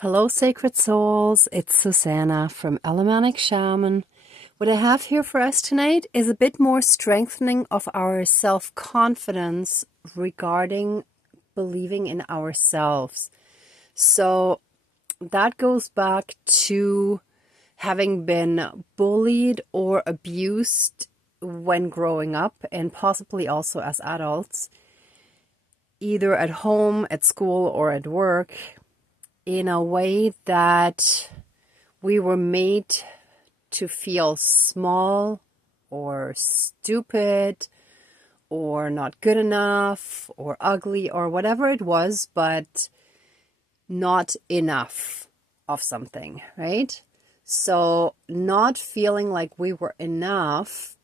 Hello, sacred souls. It's Susanna from alemannic.shaman. What I have here for us tonight is a bit more strengthening of our self-confidence regarding believing in ourselves. So that goes back to having been bullied or abused when growing up, and possibly also as adults, either at home, at school, or at work, in a way that we were made to feel small or stupid or not good enough or ugly or whatever it was, but not enough of something, right? So not feeling like we were enough.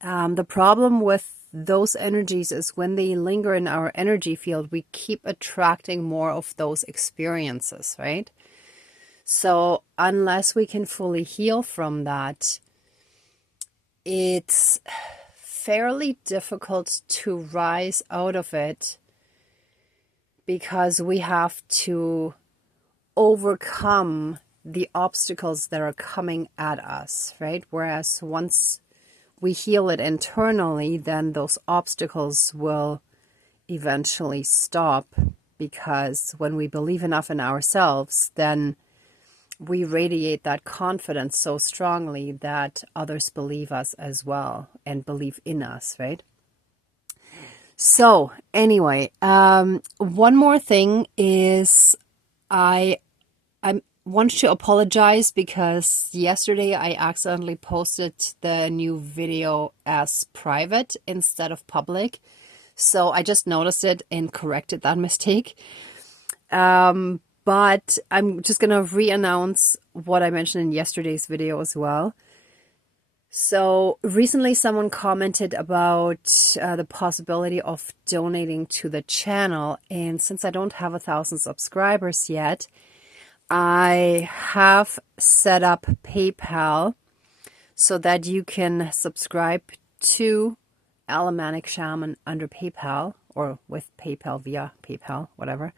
The problem with those energies is when they linger in our energy field, we keep attracting more of those experiences, right? So unless we can fully heal from that, it's fairly difficult to rise out of it, because we have to overcome the obstacles that are coming at us, right? Whereas once we heal it internally, then those obstacles will eventually stop, because when we believe enough in ourselves, then we radiate that confidence so strongly that others believe us as well and believe in us, right? So anyway, one more thing is I want to apologize because yesterday I accidentally posted the new video as private instead of public. So I just noticed it and corrected that mistake. But I'm just going to re-announce what I mentioned in yesterday's video as well. So recently someone commented about the possibility of donating to the channel. And since I don't have 1,000 subscribers yet, I have set up PayPal so that you can subscribe to Alemannic Shaman under PayPal, or with PayPal, via PayPal, whatever.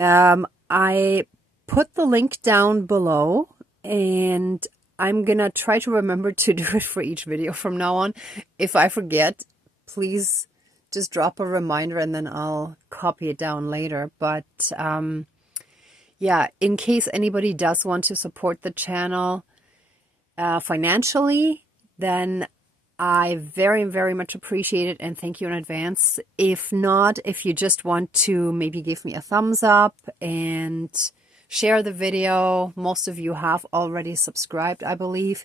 I put the link down below, and I'm gonna try to remember to do it for each video from now on. If I forget, please just drop a reminder and then I'll copy it down later. But yeah, in case anybody does want to support the channel financially, then I very, very much appreciate it and thank you in advance. If not, if you just want to maybe give me a thumbs up and share the video. Most of you have already subscribed, I believe.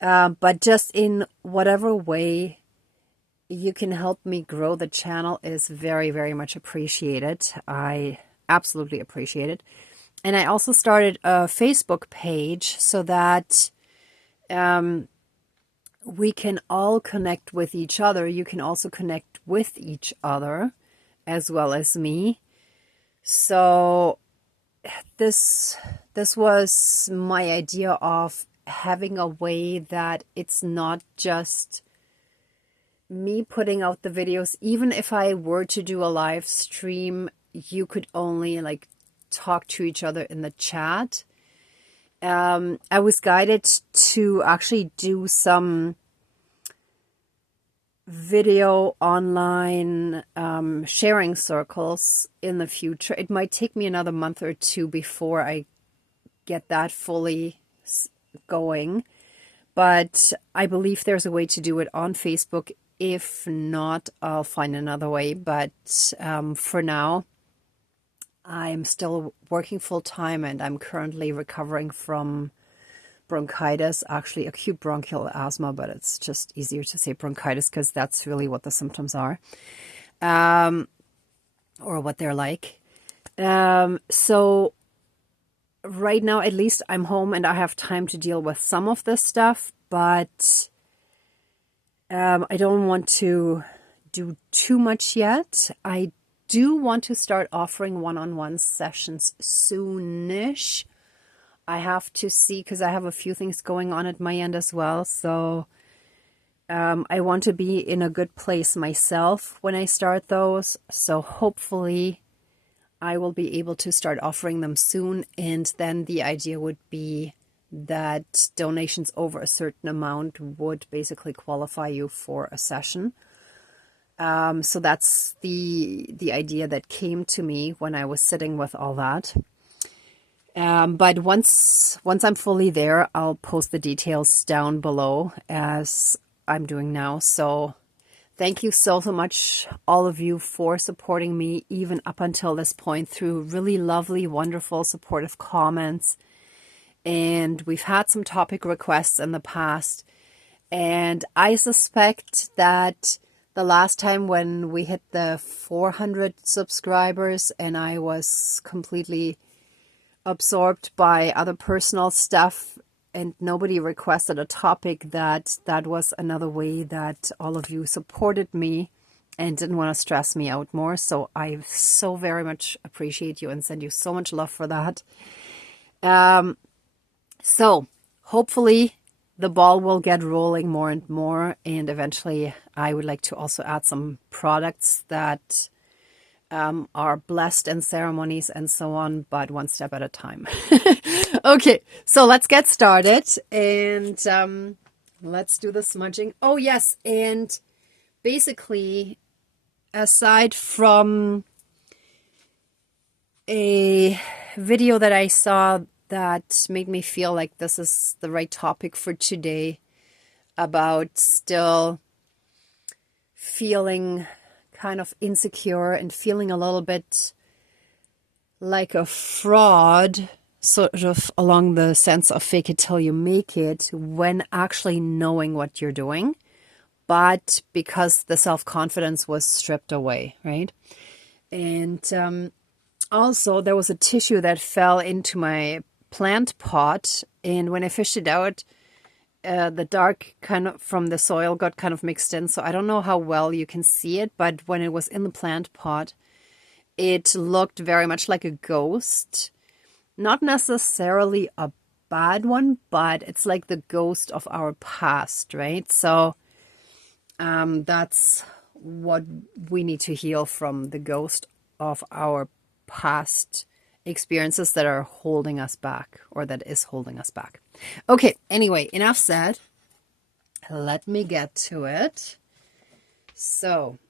But just in whatever way you can help me grow the channel is very, very much appreciated. I absolutely appreciate it. And I also started a Facebook page so that we can all connect with each other. You can also connect with each other as well as me. So this was my idea of having a way that it's not just me putting out the videos. Even if I were to do a live stream, you could only like talk to each other in the chat. I was guided to actually do some video online sharing circles in the future. It might take me another month or two before I get that fully going, but I believe there's a way to do it on Facebook. If not, I'll find another way. But for now, I'm still working full-time and I'm currently recovering from bronchitis, actually acute bronchial asthma, but it's just easier to say bronchitis because that's really what the symptoms are, or what they're like. So right now, at least I'm home and I have time to deal with some of this stuff, but I don't want to do too much yet. I do want to start offering one-on-one sessions soonish. I have to see, because I have a few things going on at my end as well. So I want to be in a good place myself when I start those. So hopefully I will be able to start offering them soon. And then the idea would be that donations over a certain amount would basically qualify you for a session. So that's the idea that came to me when I was sitting with all that. But once I'm fully there, I'll post the details down below as I'm doing now. So thank you so much, all of you, for supporting me even up until this point through really lovely, wonderful, supportive comments. And we've had some topic requests in the past. And I suspect that the last time when we hit the 400 subscribers and I was completely absorbed by other personal stuff and nobody requested a topic, that was another way that all of you supported me and didn't want to stress me out more. So I so very much appreciate you and send you so much love for that. So hopefully the ball will get rolling more and more, and eventually I would like to also add some products that are blessed in ceremonies and so on, but one step at a time. Okay, so let's get started and let's do the smudging. Oh yes, and basically, aside from a video that I saw that made me feel like this is the right topic for today, about still feeling kind of insecure and feeling a little bit like a fraud, sort of along the sense of fake it till you make it, when actually knowing what you're doing, but because the self-confidence was stripped away, right? And also there was a tissue that fell into my plant pot, and when I fished it out, the dark kind of from the soil got kind of mixed in. So I don't know how well you can see it, but when it was in the plant pot, it looked very much like a ghost. Not necessarily a bad one, but it's like the ghost of our past, right? So that's what we need to heal from, the ghost of our past experiences that are holding us back, or that is holding us back. Okay, anyway, enough said. Let me get to it. So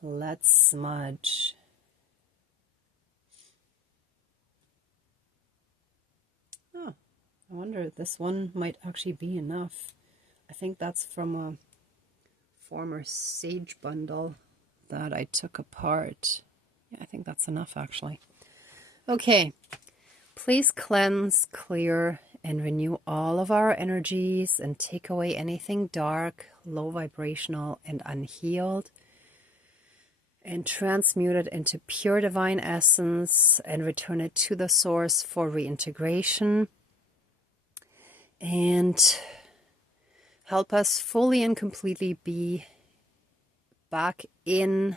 let's smudge. Oh, I wonder if this one might actually be enough. I think that's from a former sage bundle that I took apart. Yeah, I think that's enough actually. Okay, please cleanse, clear, and renew all of our energies and take away anything dark, low vibrational, and unhealed, and transmute it into pure divine essence and return it to the source for reintegration, and help us fully and completely be back in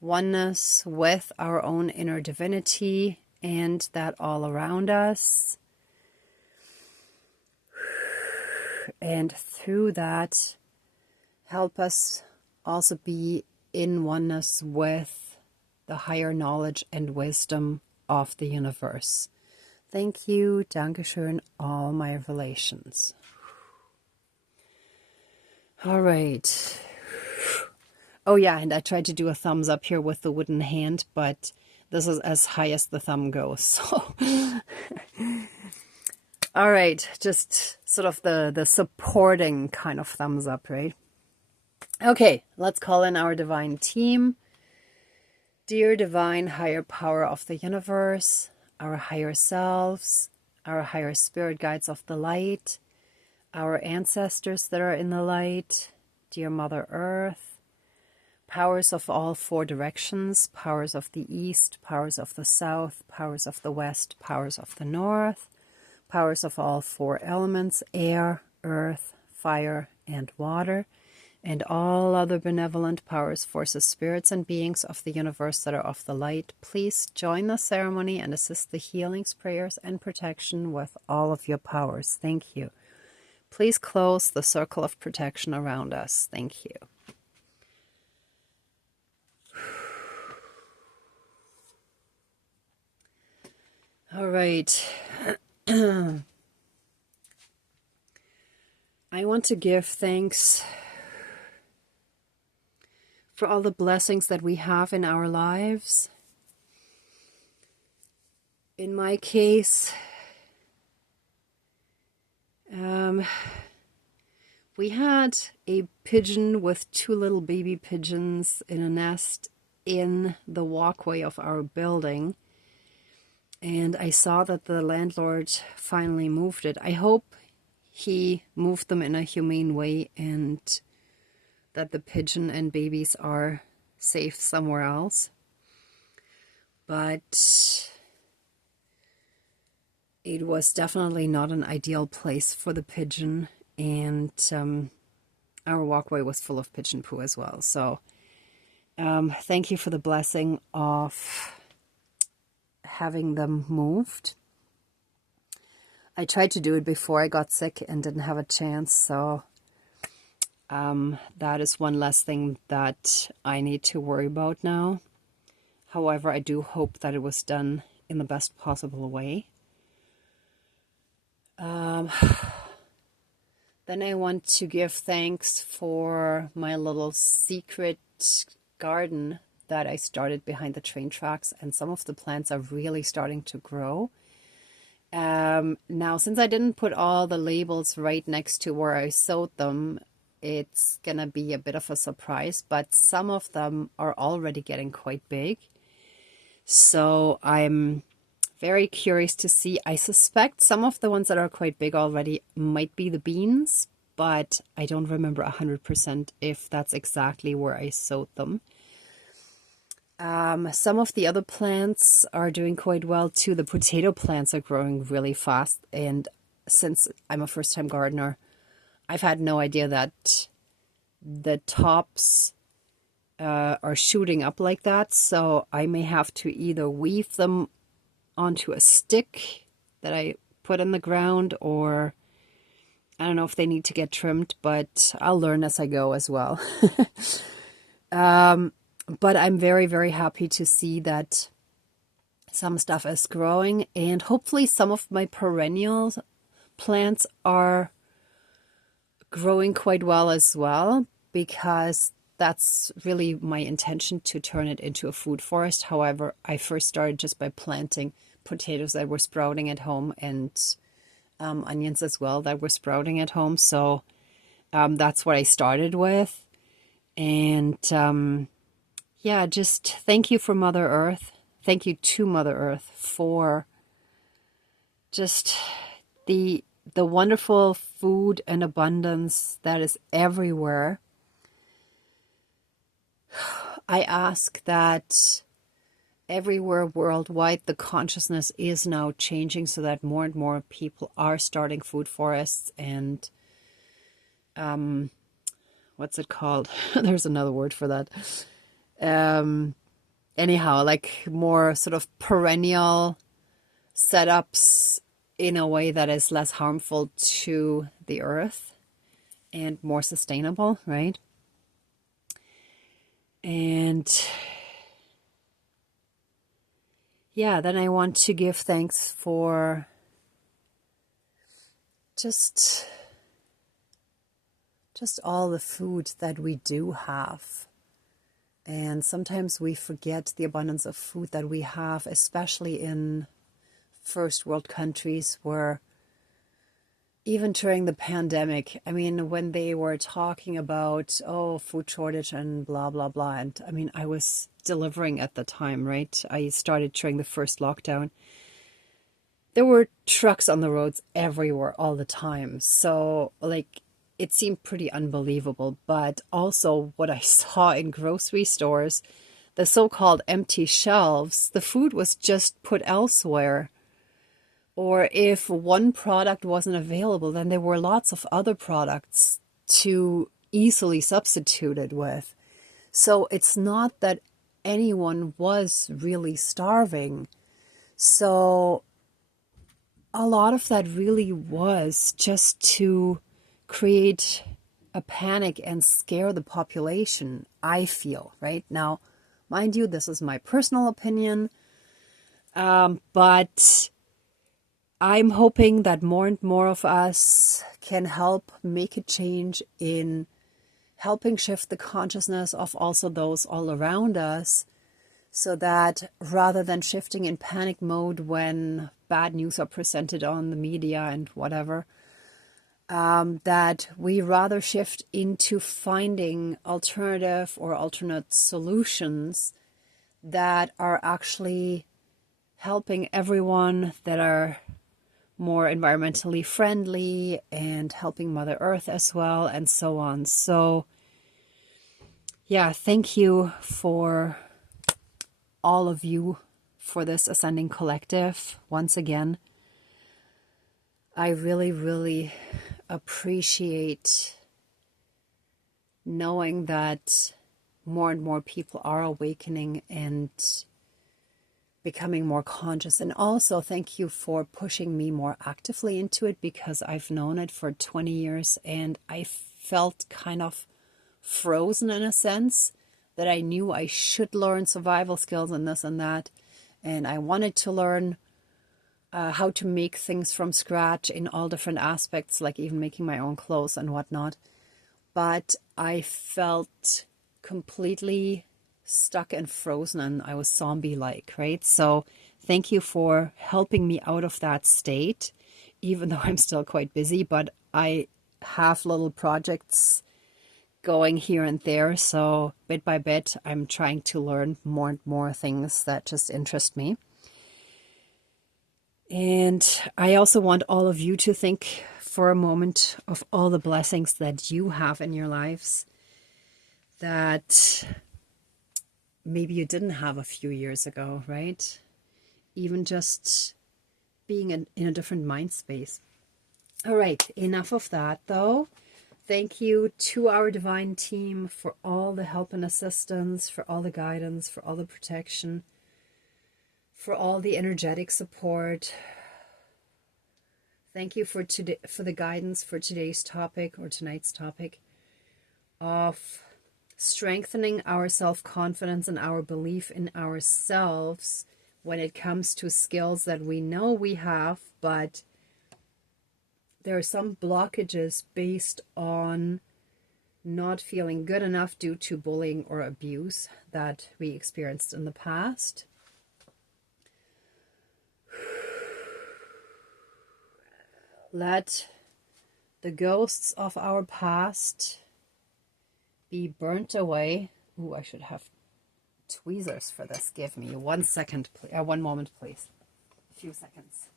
oneness with our own inner divinity and that all around us. And through that, help us also be in oneness with the higher knowledge and wisdom of the universe. Thank you, Dankeschön, all my relations. All right. Oh yeah, and I tried to do a thumbs up here with the wooden hand, but this is as high as the thumb goes. So, all right, just sort of the supporting kind of thumbs up, right? Okay, let's call in our divine team. Dear divine higher power of the universe, our higher selves, our higher spirit guides of the light, our ancestors that are in the light, dear Mother Earth, powers of all four directions, powers of the east, powers of the south, powers of the west, powers of the north, powers of all four elements, air, earth, fire, and water, and all other benevolent powers, forces, spirits, and beings of the universe that are of the light, please join the ceremony and assist the healings, prayers, and protection with all of your powers. Thank you. Please close the circle of protection around us. Thank you. All right. I want to give thanks for all the blessings that we have in our lives. In my case, we had a pigeon with 2 little baby pigeons in a nest in the walkway of our building. And I saw that the landlord finally moved it. I hope he moved them in a humane way and that the pigeon and babies are safe somewhere else. But it was definitely not an ideal place for the pigeon, and our walkway was full of pigeon poo as well. So thank you for the blessing of having them moved. I tried to do it before I got sick and didn't have a chance, so that is one less thing that I need to worry about now. However, I do hope that it was done in the best possible way. Then I want to give thanks for my little secret garden that I started behind the train tracks, and some of the plants are really starting to grow. Now, since I didn't put all the labels right next to where I sowed them, it's gonna be a bit of a surprise, but some of them are already getting quite big. So I'm very curious to see. I suspect some of the ones that are quite big already might be the beans, but I don't remember 100% if that's exactly where I sowed them. Some of the other plants are doing quite well too. The potato plants are growing really fast, and since I'm a first-time gardener, I've had no idea that the tops are shooting up like that, so I may have to either weave them onto a stick that I put in the ground, or I don't know if they need to get trimmed, but I'll learn as I go as well. But I'm very, very happy to see that some stuff is growing, and hopefully some of my perennial plants are growing quite well as well, because that's really my intention, to turn it into a food forest. However, I first started just by planting potatoes that were sprouting at home, and onions as well that were sprouting at home. So that's what I started with. And yeah, just thank you for Mother Earth. Thank you to Mother Earth for just the wonderful food and abundance that is everywhere. I ask that everywhere worldwide the consciousness is now changing, so that more and more people are starting food forests and what's it called? There's another word for that. Anyhow, like more sort of perennial setups in a way that is less harmful to the earth and more sustainable, right? And yeah, then I want to give thanks for just all the food that we do have. And sometimes we forget the abundance of food that we have, especially in first world countries, where even during the pandemic, I mean, when they were talking about, oh, food shortage and blah, blah, blah. And I mean, I was delivering at the time, right? I started during the first lockdown. There were trucks on the roads everywhere all the time. So like, it seemed pretty unbelievable. But also what I saw in grocery stores, the so-called empty shelves, the food was just put elsewhere. Or if one product wasn't available, then there were lots of other products to easily substitute it with. So it's not that anyone was really starving. So a lot of that really was just to create a panic and scare the population, I feel, right? Now, mind you, this is my personal opinion, but I'm hoping that more and more of us can help make a change in helping shift the consciousness of also those all around us, so that rather than shifting in panic mode when bad news are presented on the media and whatever, that we rather shift into finding alternative or alternate solutions that are actually helping everyone, that are more environmentally friendly and helping Mother Earth as well, and so on. So yeah, thank you for all of you for this Ascending Collective. Once again, I really, really appreciate knowing that more and more people are awakening and becoming more conscious. And also thank you for pushing me more actively into it, because I've known it for 20 years and I felt kind of frozen in a sense, that I knew I should learn survival skills and this and that. And I wanted to learn how to make things from scratch in all different aspects, like even making my own clothes and whatnot. But I felt completely stuck and frozen, and I was zombie-like, right? So thank you for helping me out of that state, even though I'm still quite busy, but I have little projects going here and there. So bit by bit, I'm trying to learn more and more things that just interest me. And I also want all of you to think for a moment of all the blessings that you have in your lives that maybe you didn't have a few years ago, right? Even just being in a different mind space. All right, enough of that though. Thank you to our divine team for all the help and assistance, for all the guidance, for all the protection, for all the energetic support. Thank you for today, for the guidance for today's topic, or tonight's topic, of strengthening our self-confidence and our belief in ourselves when it comes to skills that we know we have, but there are some blockages based on not feeling good enough due to bullying or abuse that we experienced in the past. Let the ghosts of our past be burnt away. Ooh, I should have tweezers for this. Give me 1 second, please. 1 moment, please. A few seconds.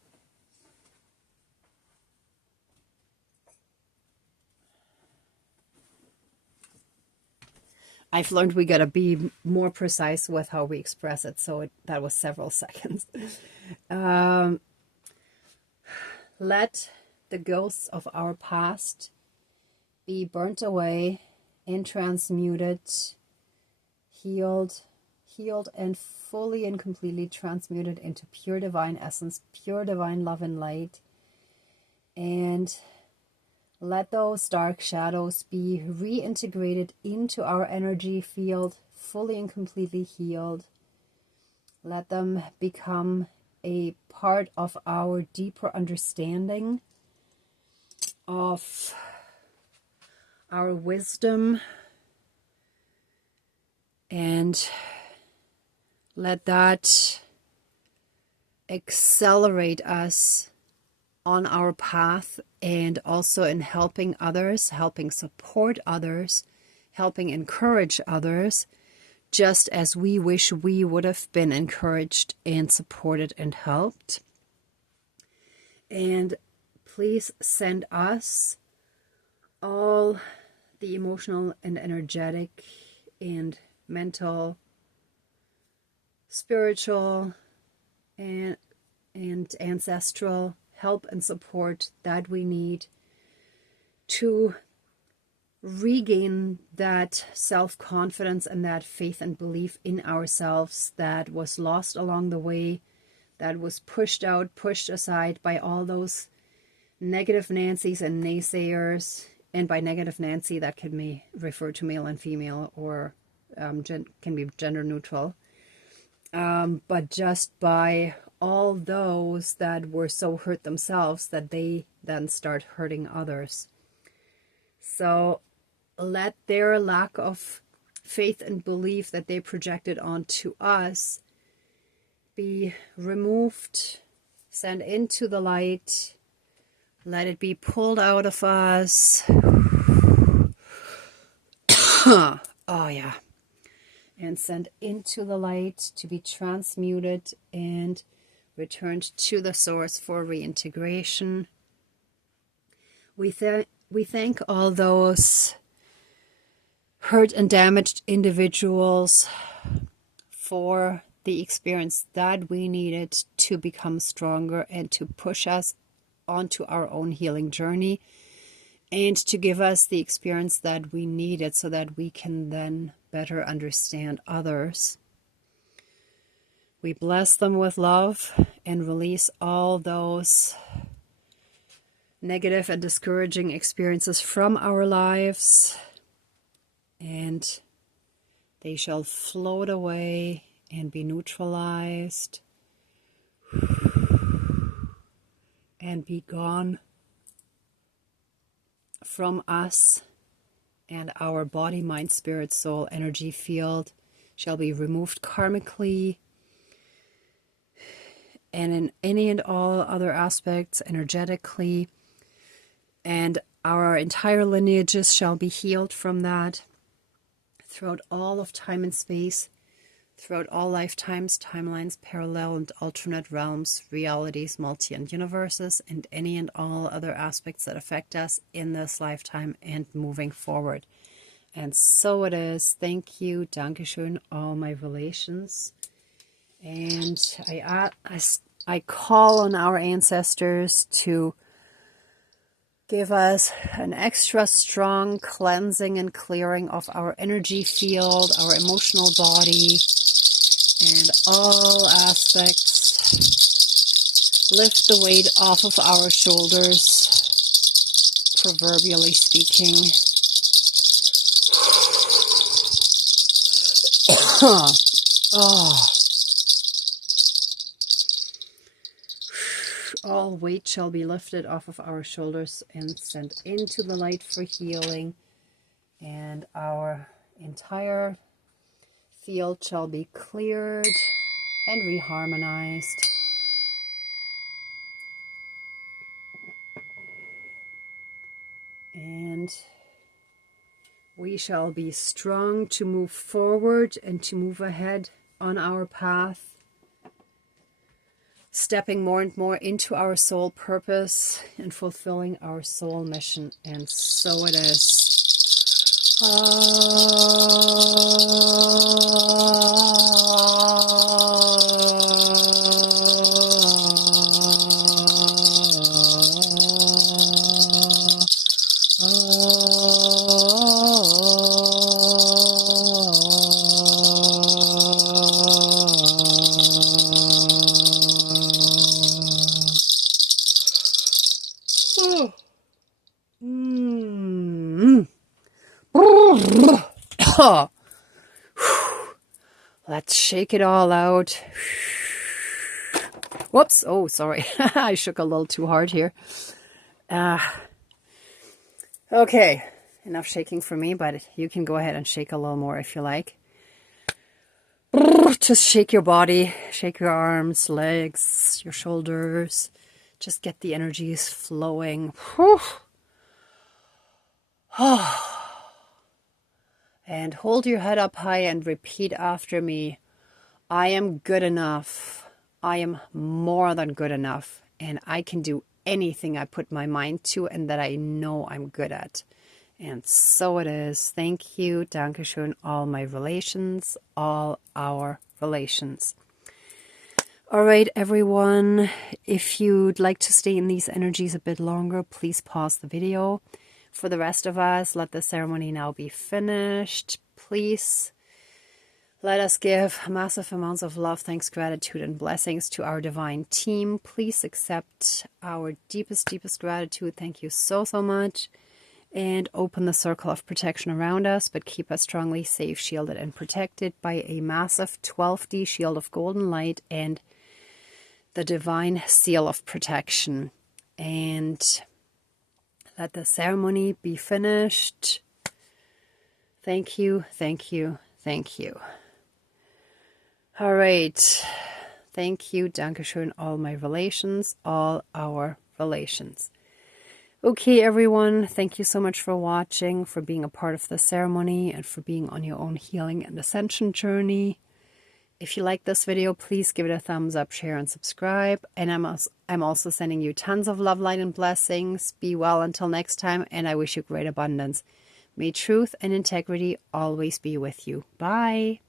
I've learned we gotta be more precise with how we express it, so that was several seconds. Let the ghosts of our past be burnt away and transmuted, healed and fully and completely transmuted into pure divine essence, pure divine love and light. And let those dark shadows be reintegrated into our energy field, fully and completely healed. Let them become a part of our deeper understanding of our wisdom, and let that accelerate us on our path, and also in helping others, helping support others, helping encourage others, just as we wish we would have been encouraged and supported and helped. And please send us all the emotional and energetic and mental, spiritual, and ancestral help and support that we need to regain that self-confidence and that faith and belief in ourselves that was lost along the way, that was pushed out, pushed aside by all those negative Nancys and naysayers. And by negative Nancy, that can be referred to male and female, or can be gender neutral. But just by all those that were so hurt themselves that they then start hurting others. So let their lack of faith and belief that they projected onto us be removed, sent into the light. Let it be pulled out of us. Oh yeah. And sent into the light to be transmuted and returned to the source for reintegration. We thank all those hurt and damaged individuals for the experience that we needed to become stronger and to push us onto our own healing journey, and to give us the experience that we needed so that we can then better understand others. We bless them with love and release all those negative and discouraging experiences from our lives, and they shall float away and be neutralized and be gone from us, and our body, mind, spirit, soul, energy field shall be removed karmically, and in any and all other aspects energetically, and our entire lineages shall be healed from that throughout all of time and space, throughout all lifetimes, timelines, parallel and alternate realms, realities, multi and universes, and any and all other aspects that affect us in this lifetime and moving forward. And so it is. Thank you. Dankeschön, all my relations. And I call on our ancestors to give us an extra strong cleansing and clearing of our energy field, our emotional body, and all aspects. Lift the weight off of our shoulders, proverbially speaking. All weight shall be lifted off of our shoulders and sent into the light for healing, and our entire field shall be cleared and reharmonized. And we shall be strong to move forward and to move ahead on our path, stepping more and more into our soul purpose and fulfilling our soul mission. And so it is. Let's shake it all out. Whoops. Oh, sorry. I shook a little too hard here. Okay. Enough shaking for me, but you can go ahead and shake a little more if you like. Just shake your body. Shake your arms, legs, your shoulders. Just get the energies flowing. And hold your head up high and repeat after me. I am good enough. I am more than good enough. And I can do anything I put my mind to and that I know I'm good at. And so it is. Thank you. Dankeschön, all my relations, all our relations. All right, everyone. If you'd like to stay in these energies a bit longer, please pause the video. For the rest of us, let the ceremony now be finished. Please let us give massive amounts of love, thanks, gratitude, and blessings to our divine team. Please accept our deepest, deepest gratitude. Thank you so, so much. And open the circle of protection around us, but keep us strongly safe, shielded, and protected by a massive 12D shield of golden light and the divine seal of protection. And let the ceremony be finished. Thank you, thank you, thank you. All right. Thank you, Dankeschön, all my relations, all our relations. Okay, everyone, thank you so much for watching, for being a part of the ceremony, and for being on your own healing and ascension journey. If you like this video, please give it a thumbs up, share, and subscribe. And I'm also sending you tons of love, light, and blessings. Be well until next time, and I wish you great abundance. May truth and integrity always be with you. Bye.